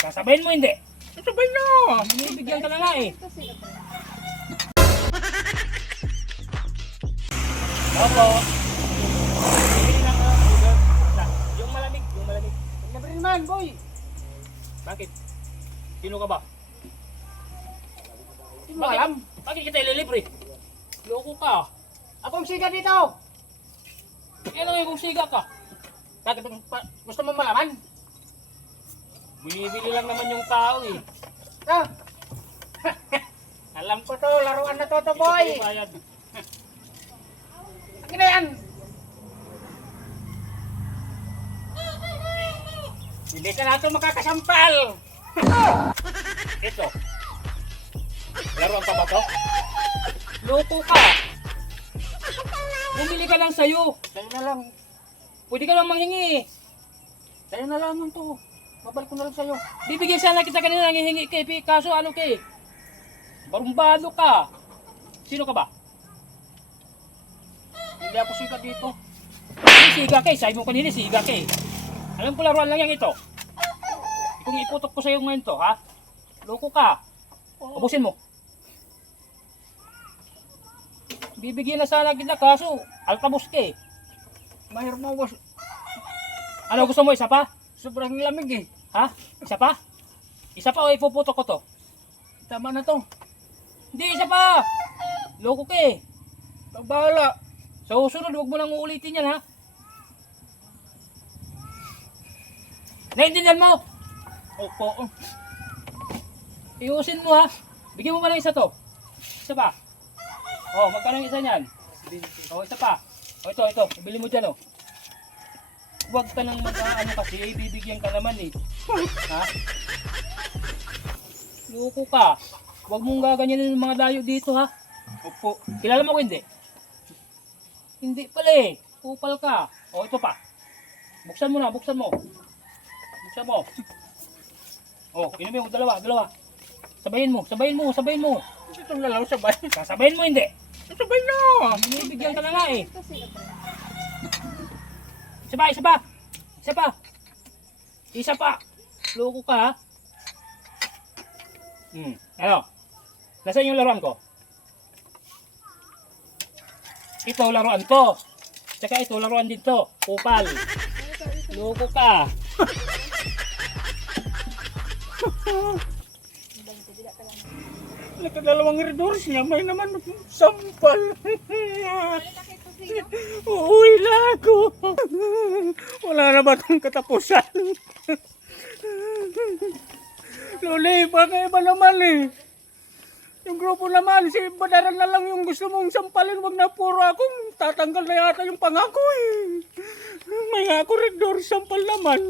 Sasabihin mo hindi. Sabay na. Binibigyan ka na nga eh. Opo. Bili lang ako. Yung malamig, yung malamig. Libre naman, boy. Bakit? Sino ka ba? Hindi mo alam. Bakit kita ililibre? Loko ka. Akong siga dito. Ano yung kung siga ka? Bakit gusto mo malaman? Binibili lang naman yung tao eh. Ah. Alam ko to, laruan na to, boy. Ito bayad. Akin na yan. Hindi ka na ito makakasampal. Ito. Laruan pa ba to? Loko ka. Bumili ka lang sa'yo. Sa'yo na lang. Pwede ka lang manghingi. Sa'yo na lang to. Babalik ko na lang sa'yo. Bibigyan sana kita kanina ng hihingi kay kaso ano kay? Barumbado ka. Sino ka ba? Hindi ako siga dito. Siga kay, sabi mo kanina siga kay. Alam ko laruan lang yan ito. Kung iputok ko sa'yo ngayon to, ha? Loko ka. Ubusin mo. Bibigyan na sana kita kaso altabos ka eh. Mahirap mo, boss. Ano gusto mo? Isa pa? Sobrang lamig eh. Ha? Isa pa? Isa pa o ipuputok ko to? Tama na to. Hindi, isa pa! Loko ka eh. Bahala. Sa susunod, huwag mo nang uulitin yan ha. Naintindihan mo? Opo. Iusin mo ha. Bigyan mo pa ng isa to. Isa pa. Oh, magkano yung isa niyan? Oh, isa pa. Oh, ito. Ibili mo dyan oh. Huwag ka nang mag-ano kasi, bibigyan ka naman eh. Ha? Loko ka. Huwag mong gaganyanin yung mga dayo dito ha. Opo. Kilala mo ko hindi? Hindi pala eh. Kupal ka. O ito pa. Buksan mo na, buksan mo. Buksan mo. O, inumin mo, dalawa. Sabayin mo. Ito na lang sabay. Sasabayin mo hindi. Sabay na. Binibigyan ka na nga eh. Isa pa. Isa pa. Loko ka ha. Ano? Nasaan yung laruan ko? Ito laruan ko. Tsaka ito laruan dito. Kupal. Loko ka. Nagkadalawang redors niya. May naman sampal. Uuwi na ako. Wala na ba itong katapusan? Luli, baka iba naman eh. Yung grupo naman, si Badaran na lang yung gusto mong sampalin. Wag na puro akong tatanggal na yata yung pangako eh. May ako red door sampal naman.